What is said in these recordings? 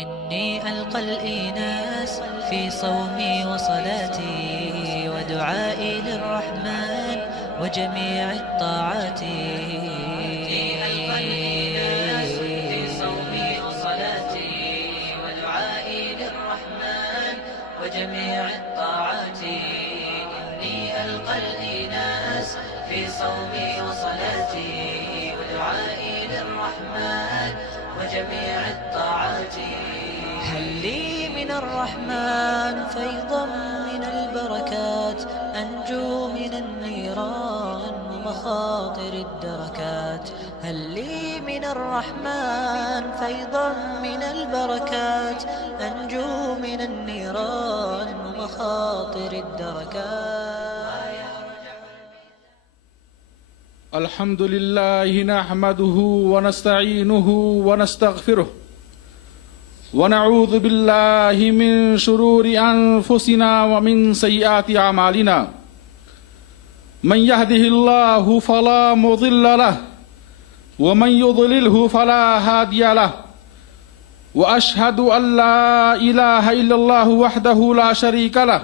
إني ألقى الإيناس في صومي وصلاتي ودعائي للرحمن وجميع الطاعات. إني ألقى الإيناس في صومي وصلاتي ودعائي للرحمن وجميع الطاعات. إني ألقى الإيناس في صومي وصلاتي ودعائي للرحمن وجميع الطاعات. هل لي من الرحمن فيضا من البركات أنجو من النيران ومخاطر الدركات. هل لي من الرحمن فيضا من البركات أنجو من النيران ومخاطر الدركات. الحمد لله نحمده ونستعينه ونستغفره ونعوذ بالله من شرور أنفسنا ومن سيئات أعمالنا. من يهده الله فلا مضل له ومن يضلله فلا هادي له. وأشهد أن لا إله إلا الله وحده لا شريك له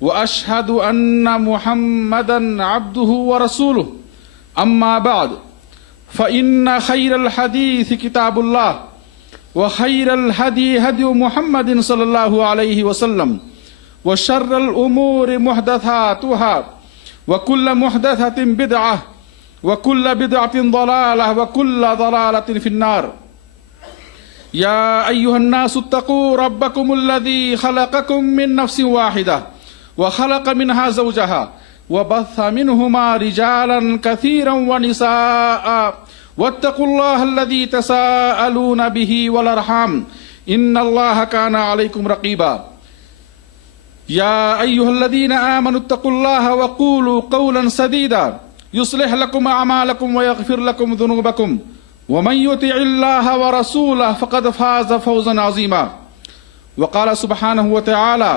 وأشهد أن محمدا عبده ورسوله. أما بعد فإن خير الحديث كتاب الله وخير الهدي هدي محمد صلى الله عليه وسلم وشر الأمور محدثاتها وكل محدثة بدعة وكل بدعة ضلالة وكل ضلالة في النار. يا أيها الناس اتقوا ربكم الذي خلقكم من نفس واحدة وخلق منها زوجها وبث منهما رجالا كثيرا ونساء واتقوا الله الذي تساءلون به والأرحام إن الله كان عليكم رقيبا. يا أيها الذين آمنوا اتقوا الله وقولوا قولا سديدا يصلح لكم أعمالكم ويغفر لكم ذنوبكم ومن يطع الله ورسوله فقد فاز فوزا عظيما. وقال سبحانه وتعالى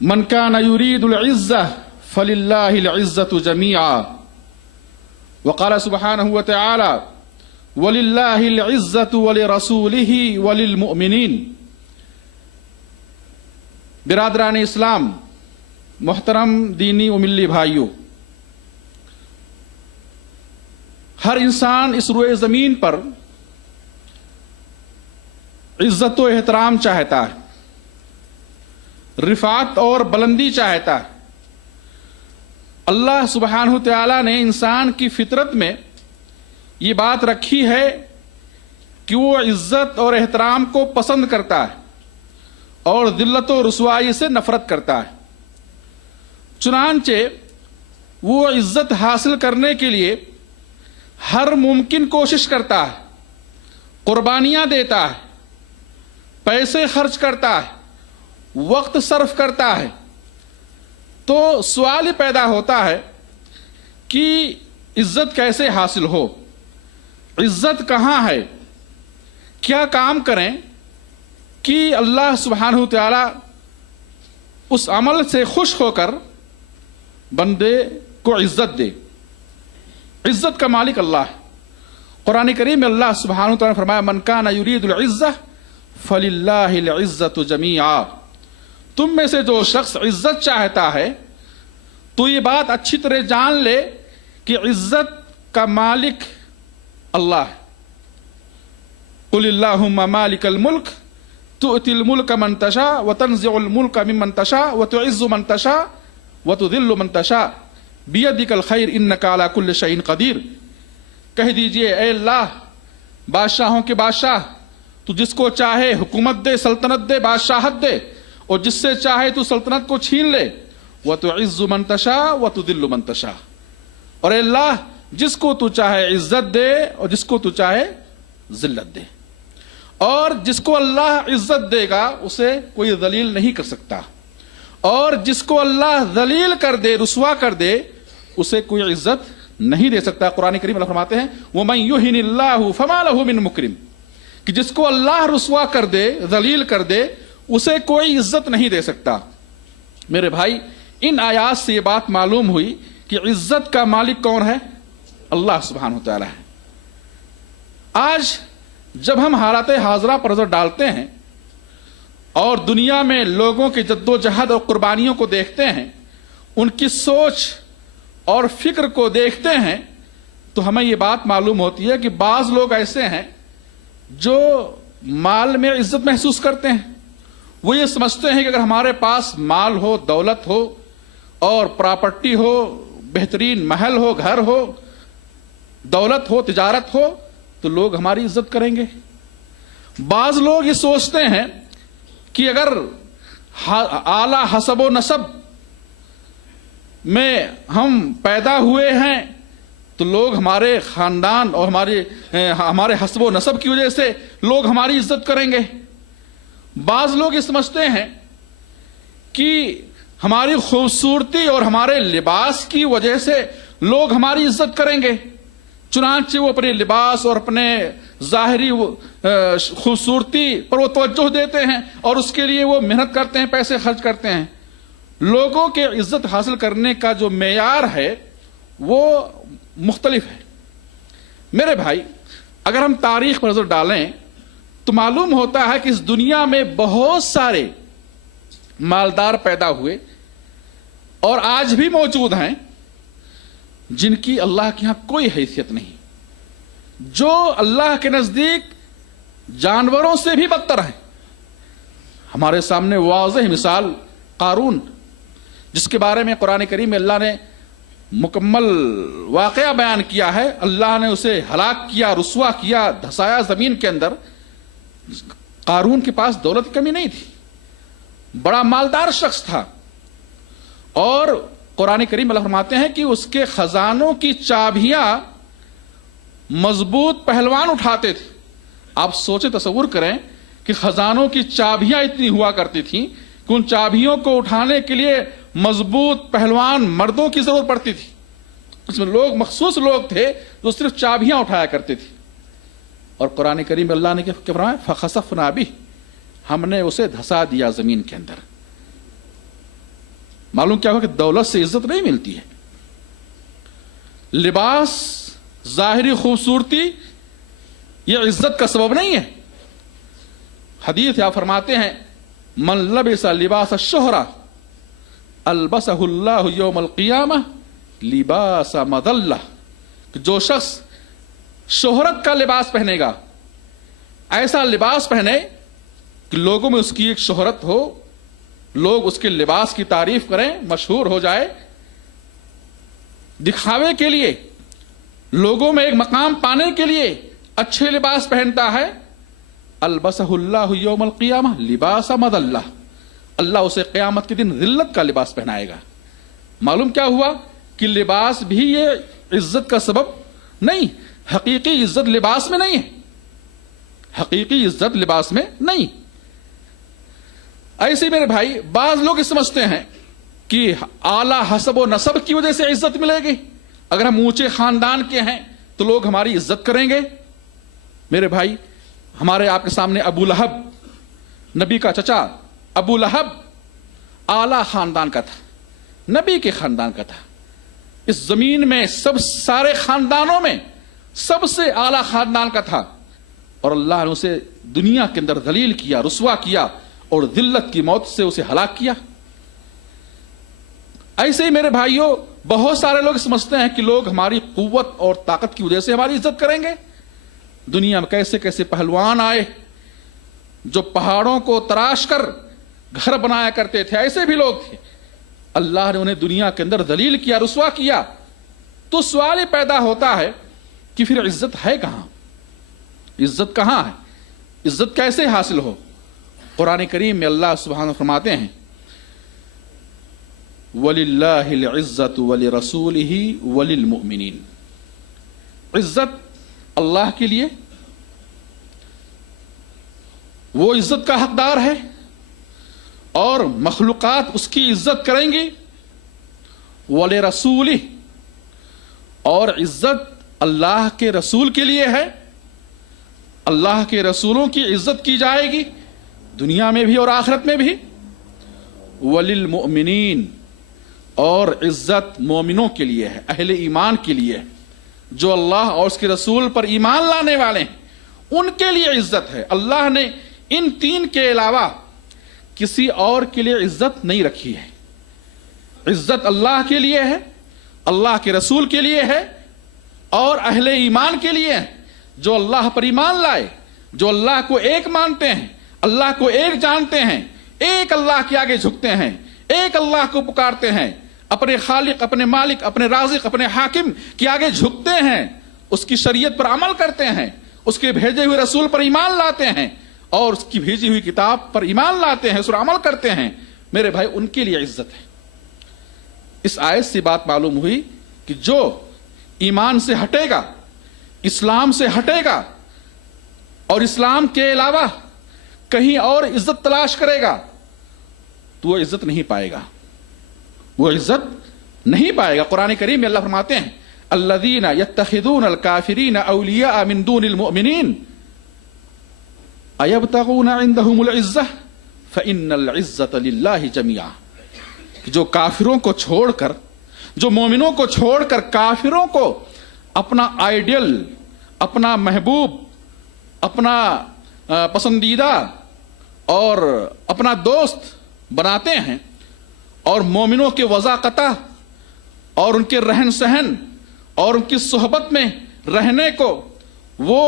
من كان يريد العزة فلله العزة جميعا. وقال سبحانه وتعالى ولله العزة ولرسوله وللمؤمنين. برادران اسلام، محترم دینی و ملی بھائیوں، ہر انسان اس روئے زمین پر عزت و احترام چاہتا ہے، رفعت اور بلندی چاہتا ہے۔ اللہ سبحانہ تعالیٰ نے انسان کی فطرت میں یہ بات رکھی ہے کہ وہ عزت اور احترام کو پسند کرتا ہے اور ذلت و رسوائی سے نفرت کرتا ہے۔ چنانچہ وہ عزت حاصل کرنے کے لیے ہر ممکن کوشش کرتا ہے، قربانیاں دیتا ہے، پیسے خرچ کرتا ہے، وقت صرف کرتا ہے۔ تو سوال ہی پیدا ہوتا ہے کہ عزت کیسے حاصل ہو، عزت کہاں ہے، کیا کام کریں کہ اللہ سبحانہ تعالی اس عمل سے خوش ہو کر بندے کو عزت دے۔ عزت کا مالک اللہ ہے۔ قرآن کریم میں اللہ سبحانہ تعالی نے فرمایا من کان یرید العزہ فللہ العزۃ جمیعا۔ تم میں سے جو شخص عزت چاہتا ہے تو یہ بات اچھی طرح جان لے کہ عزت کا مالک اللہ ہے۔ قل اللہم مالک الملک تؤتی الملک من تشاء وتنزع الملک ممن تشاء وتعز من تشاء وتذل من تشاء بیدک الخیر انک علی کل شیء قدیر۔ کہہ دیجئے اے اللہ بادشاہوں کے بادشاہ، تو جس کو چاہے حکومت دے، سلطنت دے، بادشاہت دے، اور جس سے چاہے تو سلطنت کو چھین لے۔ وَتُعِزُّ مَن تَشَاءُ وَتُذِلُّ مَن تَشَاءُ۔ اور اے اللہ جس کو تو چاہے عزت دے اور جس کو تو چاہے ذلت دے۔ اور جس کو اللہ عزت دے گا اسے کوئی ذلیل نہیں کر سکتا، اور جس کو اللہ ذلیل کر دے، رسوا کر دے، اسے کوئی عزت نہیں دے سکتا۔ قرآن کریم اللہ فرماتے ہیں وَمَن يُهِنِ اللَّهُ فَمَا لَهُ مِن مُكْرِمٍ، کہ جس کو اللہ رسوا کر دے، ذلیل کر دے، اسے کوئی عزت نہیں دے سکتا۔ میرے بھائی، ان آیات سے یہ بات معلوم ہوئی کہ عزت کا مالک کون ہے؟ اللہ سبحانہ وتعالی ہے۔ آج جب ہم حالات حاضرہ پر نظر ڈالتے ہیں اور دنیا میں لوگوں کی جدوجہد اور قربانیوں کو دیکھتے ہیں، ان کی سوچ اور فکر کو دیکھتے ہیں، تو ہمیں یہ بات معلوم ہوتی ہے کہ بعض لوگ ایسے ہیں جو مال میں عزت محسوس کرتے ہیں۔ وہ یہ سمجھتے ہیں کہ اگر ہمارے پاس مال ہو، دولت ہو اور پراپرٹی ہو، بہترین محل ہو، گھر ہو، دولت ہو، تجارت ہو، تو لوگ ہماری عزت کریں گے۔ بعض لوگ یہ سوچتے ہیں کہ اگر اعلی حسب و نسب میں ہم پیدا ہوئے ہیں تو لوگ ہمارے خاندان اور ہمارے حسب و نسب کی وجہ سے لوگ ہماری عزت کریں گے۔ بعض لوگ یہ سمجھتے ہیں کہ ہماری خوبصورتی اور ہمارے لباس کی وجہ سے لوگ ہماری عزت کریں گے، چنانچہ وہ اپنے لباس اور اپنے ظاہری خوبصورتی پر وہ توجہ دیتے ہیں اور اس کے لیے وہ محنت کرتے ہیں، پیسے خرچ کرتے ہیں۔ لوگوں کے عزت حاصل کرنے کا جو معیار ہے وہ مختلف ہے۔ میرے بھائی، اگر ہم تاریخ پر نظر ڈالیں تو معلوم ہوتا ہے کہ اس دنیا میں بہت سارے مالدار پیدا ہوئے اور آج بھی موجود ہیں جن کی اللہ کے ہاں کوئی حیثیت نہیں، جو اللہ کے نزدیک جانوروں سے بھی بدتر ہیں۔ ہمارے سامنے واضح مثال قارون، جس کے بارے میں قرآن کریم میں اللہ نے مکمل واقعہ بیان کیا ہے۔ اللہ نے اسے ہلاک کیا، رسوا کیا، دھسایا زمین کے اندر۔ قارون کے پاس دولت کی کمی نہیں تھی، بڑا مالدار شخص تھا، اور قرآن کریم اللہ فرماتے ہیں کہ اس کے خزانوں کی چابیاں مضبوط پہلوان اٹھاتے تھے۔ آپ سوچیں، تصور کریں کہ خزانوں کی چابیاں اتنی ہوا کرتی تھیں کہ ان چابیوں کو اٹھانے کے لیے مضبوط پہلوان مردوں کی ضرورت پڑتی تھی۔ اس میں مخصوص لوگ تھے جو صرف چابیاں اٹھایا کرتے تھے۔ اور قرآن کریم اللہ نے کیا فرمایا؟ فَخَسَفْنَا بِهِ، ہم نے اسے دھسا دیا زمین کے اندر۔ معلوم کیا ہوا کہ دولت سے عزت نہیں ملتی ہے، لباس، ظاہری خوبصورتی یہ عزت کا سبب نہیں ہے۔ حدیث آپ فرماتے ہیں من لبس لباس الشہرہ البسہ اللہ یوم القیامہ لباس مذلہ، کہ جو شخص شہرت کا لباس پہنے گا، ایسا لباس پہنے کہ لوگوں میں اس کی ایک شہرت ہو، لوگ اس کے لباس کی تعریف کریں، مشہور ہو جائے، دکھاوے کے لیے، لوگوں میں ایک مقام پانے کے لیے اچھے لباس پہنتا ہے، البسہ اللہ یوم القیامہ لباس مذلہ، اللہ اسے قیامت کے دن ذلت کا لباس پہنائے گا۔ معلوم کیا ہوا کہ لباس بھی یہ عزت کا سبب نہیں، حقیقی عزت لباس میں نہیں ہے، حقیقی عزت لباس میں نہیں۔ ایسے میرے بھائی، بعض لوگ سمجھتے ہیں کہ اعلی حسب و نسب کی وجہ سے عزت ملے گی، اگر ہم اونچے خاندان کے ہیں تو لوگ ہماری عزت کریں گے۔ میرے بھائی، ہمارے آپ کے سامنے ابو لہب، نبی کا چچا ابو لہب اعلی خاندان کا تھا، نبی کے خاندان کا تھا، اس زمین میں سارے خاندانوں میں سب سے اعلی خاندان کا تھا، اور اللہ نے اسے دنیا کے اندر ذلیل کیا، رسوا کیا، اور ذلت کی موت سے اسے ہلاک کیا۔ ایسے ہی میرے بھائیوں، بہت سارے لوگ سمجھتے ہیں کہ لوگ ہماری قوت اور طاقت کی وجہ سے ہماری عزت کریں گے۔ دنیا میں کیسے کیسے پہلوان آئے جو پہاڑوں کو تراش کر گھر بنایا کرتے تھے، ایسے بھی لوگ تھے، اللہ نے انہیں دنیا کے اندر ذلیل کیا، رسوا کیا۔ تو سوال یہ پیدا ہوتا ہے کہ پھر عزت ہے کہاں؟ عزت کہاں ہے؟ عزت کیسے حاصل ہو؟ قرآن کریم میں اللہ سبحانہ فرماتے ہیں وَلِلَّهِ الْعِزَّةُ وَلِرَسُولِهِ وَلِلْمُؤْمِنِينَ، عزت اللہ کے لیے، وہ عزت کا حقدار ہے، اور مخلوقات اس کی عزت کریں گی۔ وَلِرَسُولِهِ، اور عزت اللہ کے رسول کے لیے ہے، اللہ کے رسولوں کی عزت کی جائے گی دنیا میں بھی اور آخرت میں بھی۔ وَلِلْمُؤْمِنِينَ، اور عزت مومنوں کے لیے ہے، اہل ایمان کے لیے، جو اللہ اور اس کے رسول پر ایمان لانے والے ہیں، ان کے لیے عزت ہے. اللہ نے ان تین کے علاوہ کسی اور کے لیے عزت نہیں رکھی ہے. عزت اللہ کے لیے ہے, اللہ کے رسول کے لیے ہے اور اہل ایمان کے لیے ہے. جو اللہ پر ایمان لائے, جو اللہ کو ایک مانتے ہیں, اللہ کو ایک جانتے ہیں, ایک اللہ کے آگے جھکتے ہیں, ایک اللہ کو پکارتے ہیں, اپنے خالق, اپنے مالک, اپنے رازق, اپنے حاکم کے آگے جھکتے ہیں, اس کی شریعت پر عمل کرتے ہیں, اس کے بھیجے ہوئے رسول پر ایمان لاتے ہیں اور اس کی بھیجی ہوئی کتاب پر ایمان لاتے ہیں, اس پر عمل کرتے ہیں, میرے بھائی ان کے لیے عزت ہے. اس آیت سے بات معلوم ہوئی کہ جو ایمان سے ہٹے گا, اسلام سے ہٹے گا اور اسلام کے علاوہ کہیں اور عزت تلاش کرے گا تو وہ عزت نہیں پائے گا, وہ عزت نہیں پائے گا. قرآن کریم میں اللہ فرماتے ہیں الذین یتخذون الکافرین اولیاء من دون المؤمنین ایبتغون عندهم العزہ فإن العزۃ للہ جمیعا. جو کافروں کو چھوڑ کر, جو مومنوں کو چھوڑ کر کافروں کو اپنا آئیڈیل, اپنا محبوب, اپنا پسندیدہ اور اپنا دوست بناتے ہیں اور مومنوں کے وضاقتہ اور ان کے رہن سہن اور ان کی صحبت میں رہنے کو وہ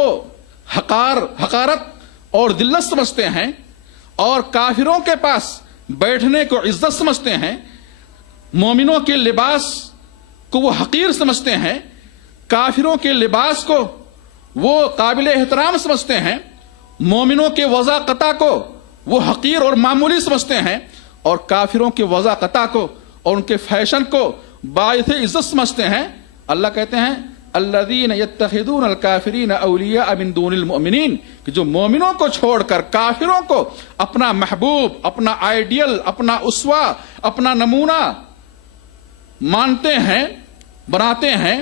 حقارت اور ذلت سمجھتے ہیں اور کافروں کے پاس بیٹھنے کو عزت سمجھتے ہیں, مومنوں کے لباس کو وہ حقیر سمجھتے ہیں, کافروں کے لباس کو وہ قابل احترام سمجھتے ہیں, مومنوں کے وضاقتہ کو وہ حقیر اور معمولی سمجھتے ہیں اور کافروں کے وضاقتہ کو اور ان کے فیشن کو باعث عزت سمجھتے ہیں. اللہ کہتے ہیں الذین یتخذون الکافرین اولیاء من دون المؤمنین, کہ جو مومنوں کو چھوڑ کر کافروں کو اپنا محبوب, اپنا آئیڈیل, اپنا اسوہ, اپنا نمونہ مانتے ہیں, بناتے ہیں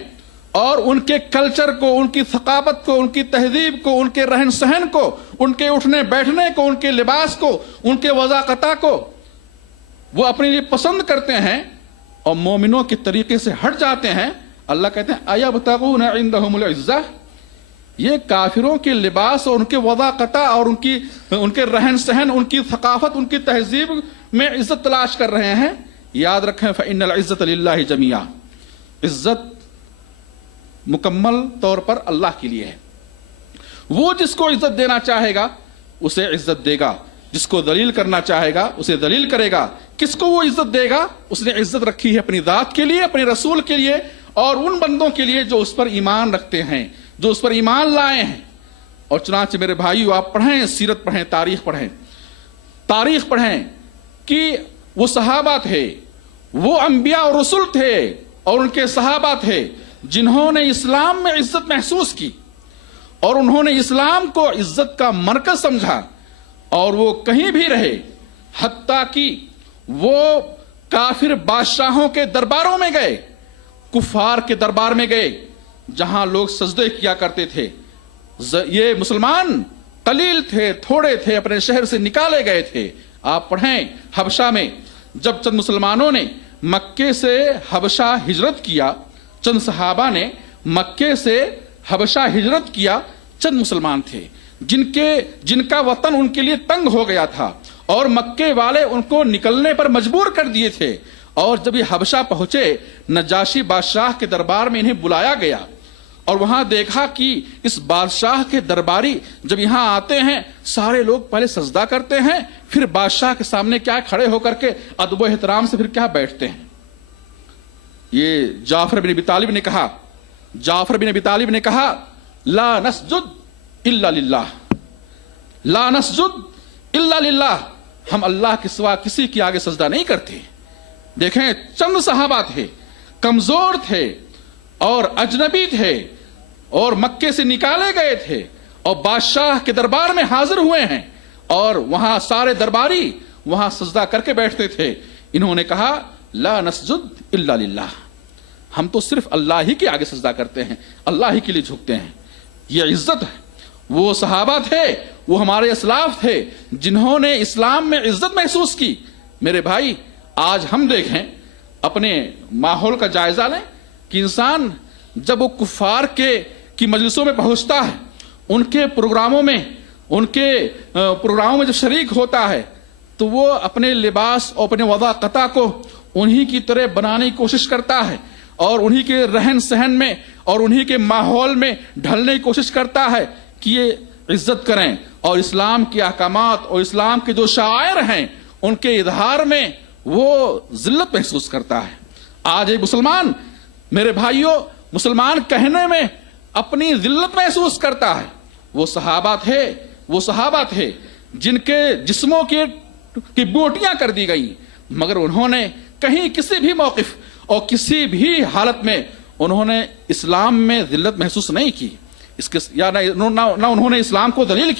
اور ان کے کلچر کو, ان کی ثقافت کو, ان کی تہذیب کو, ان کے رہن سہن کو, ان کے اٹھنے بیٹھنے کو, ان کے لباس کو, ان کے وضاقتہ کو وہ اپنے لیے پسند کرتے ہیں اور مومنوں کے طریقے سے ہٹ جاتے ہیں. اللہ کہتے ہیں ایبتغون عندهم العزہ, یہ کافروں کے لباس اور ان کے وضاقتہ اور ان کے رہن سہن, ان کی ثقافت, ان کی تہذیب میں عزت تلاش کر رہے ہیں. یاد رکھیں فإن العزۃ للہ جمیعا, عزت مکمل طور پر اللہ کے لیے ہے. وہ جس کو عزت دینا چاہے گا اسے عزت دے گا, جس کو ذلیل کرنا چاہے گا اسے ذلیل کرے گا. کس کو وہ عزت دے گا؟ اس نے عزت رکھی ہے اپنی ذات کے لیے, اپنے رسول کے لیے اور ان بندوں کے لیے جو اس پر ایمان رکھتے ہیں, جو اس پر ایمان لائے ہیں. اور چنانچہ میرے بھائیو آپ پڑھیں, سیرت پڑھیں, تاریخ پڑھیں کہ وہ صحابہ تھے, وہ انبیاء اور رسول تھے اور ان کے صحابہ تھے جنہوں نے اسلام میں عزت محسوس کی اور انہوں نے اسلام کو عزت کا مرکز سمجھا اور وہ کہیں بھی رہے, حتیٰ کہ وہ کافر بادشاہوں کے درباروں میں گئے, کفار کے دربار میں گئے جہاں لوگ سجدے کیا کرتے تھے. یہ مسلمان قلیل تھے, تھوڑے تھے, اپنے شہر سے نکالے گئے تھے. آپ پڑھیں حبشہ میں جب چند مسلمانوں نے مکے سے حبشہ ہجرت کیا, چند صحابہ نے مکے سے حبشہ ہجرت کیا, چند مسلمان تھے جن کا وطن ان کے لیے تنگ ہو گیا تھا اور مکے والے ان کو نکلنے پر مجبور کر دیے تھے. اور جب یہ حبشہ پہنچے, نجاشی بادشاہ کے دربار میں انہیں بلایا گیا اور وہاں دیکھا کہ اس بادشاہ کے درباری جب یہاں آتے ہیں سارے لوگ پہلے سجدہ کرتے ہیں, پھر بادشاہ کے سامنے کیا کھڑے ہو کر کے ادب و احترام سے پھر کیا بیٹھتے ہیں. یہ جعفر بن ابی طالب نے کہا لا نسجد الا للہ, لا نسجد الا للہ, ہم اللہ کے سوا کسی کے آگے سجدہ نہیں کرتے. دیکھیں چند صحابہ تھے, کمزور تھے اور اجنبی تھے اور مکے سے نکالے گئے تھے اور بادشاہ کے دربار میں حاضر ہوئے ہیں اور وہاں سارے درباری وہاں سجدہ کر کے بیٹھتے تھے. انہوں نے کہا لا نسجد الا للہ, ہم تو صرف اللہ ہی کے آگے سجدہ کرتے ہیں, اللہ ہی کے لیے جھکتے ہیں. یہ عزت ہے. وہ صحابہ تھے, وہ ہمارے اسلاف تھے جنہوں نے اسلام میں عزت محسوس کی. میرے بھائی آج ہم دیکھیں, اپنے ماحول کا جائزہ لیں کہ انسان جب وہ کفار کی مجلسوں میں پہنچتا ہے, ان کے پروگراموں میں جب شریک ہوتا ہے تو وہ اپنے لباس اور اپنے وضاقتہ کو انہی کی طرح بنانے کی کوشش کرتا ہے اور انہی کے رہن سہن میں اور انہی کے ماحول میں ڈھلنے کی کوشش کرتا ہے کہ یہ عزت کریں اور اسلام کے احکامات اور اسلام کے جو شعائر ہیں ان کے اظہار میں وہ ذلت محسوس کرتا ہے. آج ایک مسلمان، میرے بھائیوں، مسلمان کہنے میں اپنی ذلت محسوس کرتا ہے. وہ صحابہ تھے جن کے جسموں کی بوٹیاں کر دی گئی، مگر انہوں نے کہیں کسی بھی موقف اور کسی بھی حالت میں انہوں نے اسلام میں ذلت محسوس نہیں کی. نہ انہوں نے اسلام کو ذلیل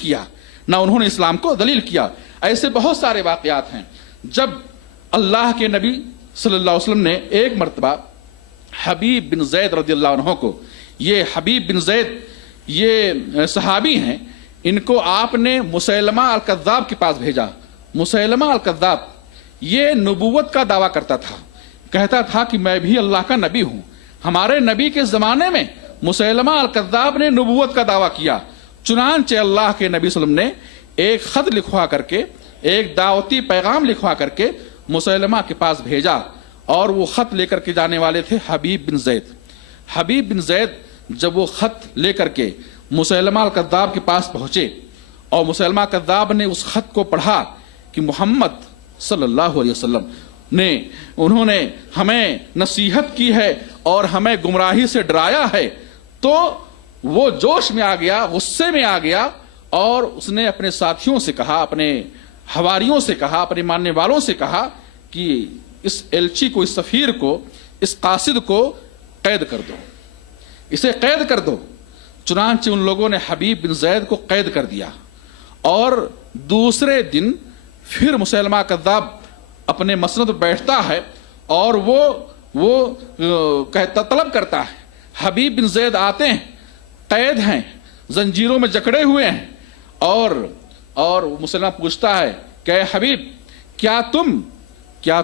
کیا. ایسے بہت سارے واقعات ہیں. جب اللہ کے نبی صلی اللہ علیہ وسلم نے ایک مرتبہ حبیب بن زید رضی اللہ عنہ کو، یہ حبیب بن زید یہ صحابی ہیں، ان کو آپ نے مسیلمہ الکذاب کے پاس بھیجا. مسیلمہ الکذاب یہ نبوت کا دعویٰ کرتا تھا، کہتا تھا کہ میں بھی اللہ کا نبی ہوں. ہمارے نبی کے زمانے میں مسیلمہ الکذاب نے نبوت کا دعویٰ کیا. چنانچہ اللہ کے نبی صلی اللہ علیہ وسلم نے ایک خط لکھوا کر کے، ایک دعوتی پیغام لکھوا کر کے مسیلمہ کے پاس بھیجا، اور وہ خط لے کر کے جانے والے تھے حبیب بن زید. حبیب بن زید جب وہ خط لے کر کے مسیلمہ الکذاب کے پاس پہنچے اور مسیلمہ الکذاب نے اس خط کو پڑھا کہ محمد صلی اللہ علیہ وسلم انہوں نے ہمیں نصیحت کی ہے اور ہمیں گمراہی سے ڈرایا ہے، تو وہ جوش میں آ گیا، غصے میں آ گیا، اور اس نے اپنے ساتھیوں سے کہا، اپنے حواریوں سے کہا، اپنے ماننے والوں سے کہا کہ اس ایلچی کو، اس سفیر کو، اس قاصد کو قید کر دو، اسے قید کر دو. چنانچہ ان لوگوں نے حبیب بن زید کو قید کر دیا، اور دوسرے دن پھر مسیلمہ کذاب اپنے مسند بیٹھتا ہے اور وہ طلب کرتا ہے. حبیب بن زید آتے ہیں، قید ہیں، زنجیروں میں جکڑے ہوئے ہیں، اور مسلمہ پوچھتا ہے کہ اے حبیب، کیا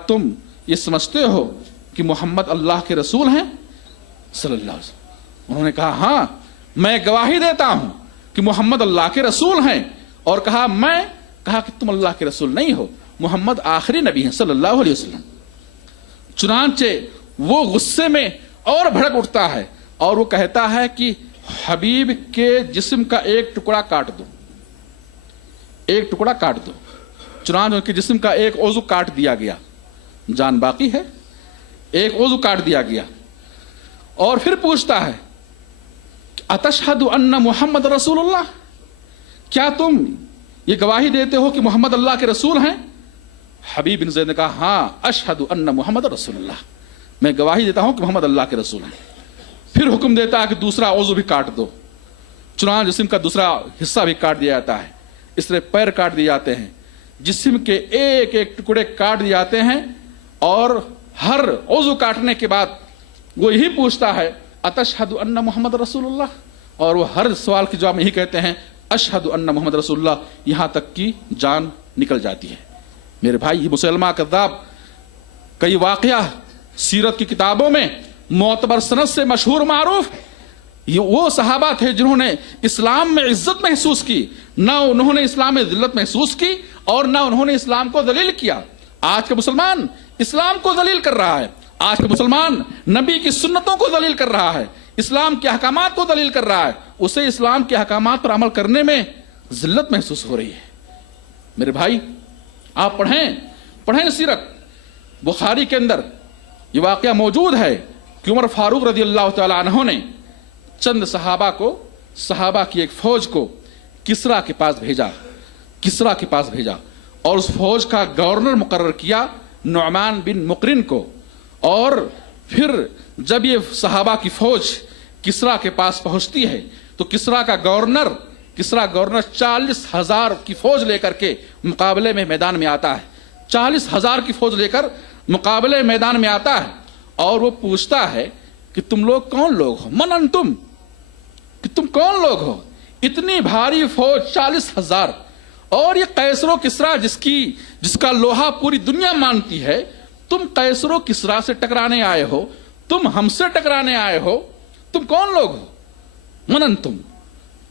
تم یہ سمجھتے ہو کہ محمد اللہ کے رسول ہیں صلی اللہ علیہ وسلم؟ انہوں نے کہا ہاں، میں گواہی دیتا ہوں کہ محمد اللہ کے رسول ہیں. اور کہا کہ تم اللہ کے رسول نہیں ہو، محمد آخری نبی ہیں صلی اللہ علیہ وسلم. چنانچہ وہ غصے میں اور بھڑک اٹھتا ہے اور وہ کہتا ہے کہ حبیب کے جسم کا ایک ٹکڑا کاٹ دو. چنانچہ ان کے جسم کا ایک عضو کاٹ دیا گیا، جان باقی ہے، ایک عضو کاٹ دیا گیا. اور پھر پوچھتا ہے اتشہد ان محمد رسول اللہ، کیا تم یہ گواہی دیتے ہو کہ محمد اللہ کے رسول ہیں؟ حبیب بن زید نے کہا ہاں، اشہد ان محمد رسول اللہ، میں گواہی دیتا ہوں کہ محمد اللہ کے رسول ہیں. پھر حکم دیتا ہے کہ دوسرا عضو بھی کاٹ دو. چنانچہ جسم کا دوسرا حصہ بھی کاٹ دیا جاتا ہے. اس طرح پیر کاٹ دیے جاتے ہیں، جسم کے ایک ایک ٹکڑے کاٹ دیے جاتے ہیں. اور ہر عضو کاٹنے کے بعد وہ یہی پوچھتا ہے اتشہد ان محمد رسول اللہ، اور وہ ہر سوال کے جواب میں یہی کہتے ہیں اشہد ان محمد رسول اللہ، یہاں تک کہ جان نکل جاتی ہے. میرے بھائی، مسیلمہ کذاب کئی واقعہ سیرت کی کتابوں میں معتبر سند سے مشہور معروف ہے. یہ وہ صحابہ تھے جنہوں نے اسلام میں عزت محسوس کی، نہ انہوں نے اسلام میں ذلت محسوس کی اور نہ انہوں نے اسلام کو ذلیل کیا. آج کا مسلمان اسلام کو ذلیل کر رہا ہے، آج کا مسلمان نبی کی سنتوں کو ذلیل کر رہا ہے، اسلام کے احکامات کو ذلیل کر رہا ہے، اسے اسلام کے احکامات پر عمل کرنے میں ذلت محسوس ہو رہی ہے. میرے بھائی، آپ پڑھیں سیرت. بخاری کے اندر یہ واقعہ موجود ہے کہ عمر فاروق رضی اللہ تعالی عنہ نے چند صحابہ کی ایک فوج کو کسریٰ کے پاس بھیجا اور اس فوج کا گورنر مقرر کیا نعمان بن مقرن کو. اور پھر جب یہ صحابہ کی فوج کسریٰ کے پاس پہنچتی ہے تو کسریٰ گورنر 40,000 کی فوج لے کر کے مقابلے میں میدان میں آتا ہے. 40,000 کی فوج لے کر مقابلے میدان میں آتا ہے اور وہ پوچھتا ہے کہ تم لوگ کون لوگ ہو؟ من انتم، کہ تم کون لوگ ہو؟ اتنی بھاری فوج 40,000، اور یہ قیصر و کسریٰ جس کا لوہا پوری دنیا مانتی ہے، تم قیصر و کسریٰ سے ٹکرانے آئے ہو، تم ہم سے ٹکرانے آئے ہو، تم کون لوگ ہو؟ من انتم.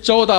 14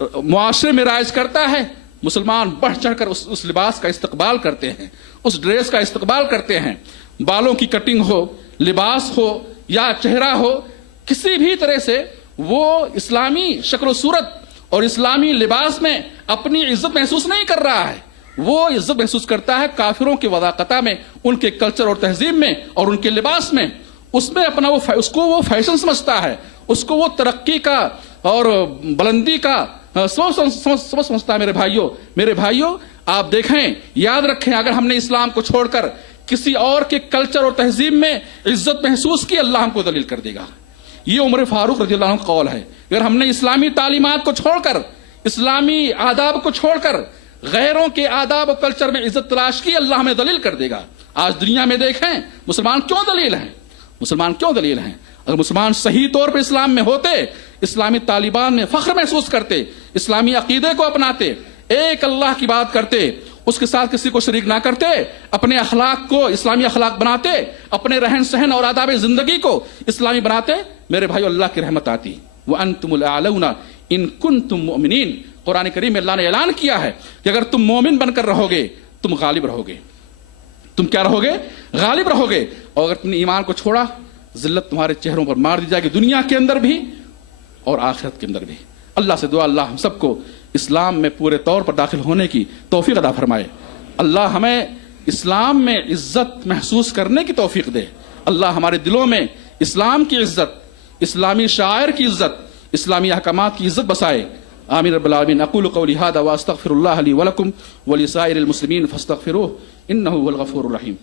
معاشرے میں رائج کرتا ہے، مسلمان بڑھ چڑھ کر اس لباس کا استقبال کرتے ہیں، اس ڈریس کا استقبال کرتے ہیں. بالوں کی کٹنگ ہو، لباس ہو یا چہرہ ہو، کسی بھی طرح سے وہ اسلامی شکل و صورت اور اسلامی لباس میں اپنی عزت محسوس نہیں کر رہا ہے. وہ عزت محسوس کرتا ہے کافروں کے وضاقتہ میں، ان کے کلچر اور تہذیب میں اور ان کے لباس میں. اس میں اپنا اس کو وہ فیشن سمجھتا ہے، اس کو وہ ترقی کا اور بلندی کا سمجھتا ہے. میرے بھائیوں آپ دیکھیں، یاد رکھیں، اگر ہم نے اسلام کو چھوڑ کر کسی اور کے کلچر اور تہذیب میں عزت محسوس کی، اللہ ہم کو ذلیل کر دے گا. یہ عمر فاروق رضی اللہ عنہ کا قول ہے. اگر ہم نے اسلامی تعلیمات کو چھوڑ کر، اسلامی آداب کو چھوڑ کر غیروں کے آداب و کلچر میں عزت تلاش کی، اللہ ہمیں ذلیل کر دے گا. آج دنیا میں دیکھیں مسلمان کیوں ذلیل ہیں، اگر مسلمان صحیح طور پر اسلام میں ہوتے، اسلامی طالبان میں فخر محسوس کرتے، اسلامی عقیدے کو اپناتے، ایک اللہ کی بات کرتے، اس کے ساتھ کسی کو شریک نہ کرتے، اپنے اخلاق کو اسلامی اخلاق بناتے، اپنے رہن سہن اور آداب زندگی کو اسلامی بناتے، میرے بھائیو اللہ کی رحمت آتی. وَأَنْتُمُ الْأَعْلَوْنَ إِن كُنتُم مُؤْمِنِينَ. قرآن کریم میں اللہ نے اعلان کیا ہے کہ اگر تم مومن بن کر رہو گے تم غالب رہو گے. تم کیا رہو گے؟ غالب رہو گے. اور اگر تم نے ایمان کو چھوڑا، ذلت تمہارے چہروں پر مار دی جائے گی، دنیا کے اندر بھی اور آخرت کے اندر بھی. اللہ سے دعا اللہ ہم سب کو اسلام میں پورے طور پر داخل ہونے کی توفیق عطا فرمائے. اللہ ہمیں اسلام میں عزت محسوس کرنے کی توفیق دے. اللہ ہمارے دلوں میں اسلام کی عزت، اسلامی شاعر کی عزت، اسلامی احکامات کی عزت بسائے. آمین رب العالمین. اقول قولی ھذا واستغفر اللہ لی ولکم ولسائر المسلمین فاستغفروہ انہ هو الغفور الرحیم.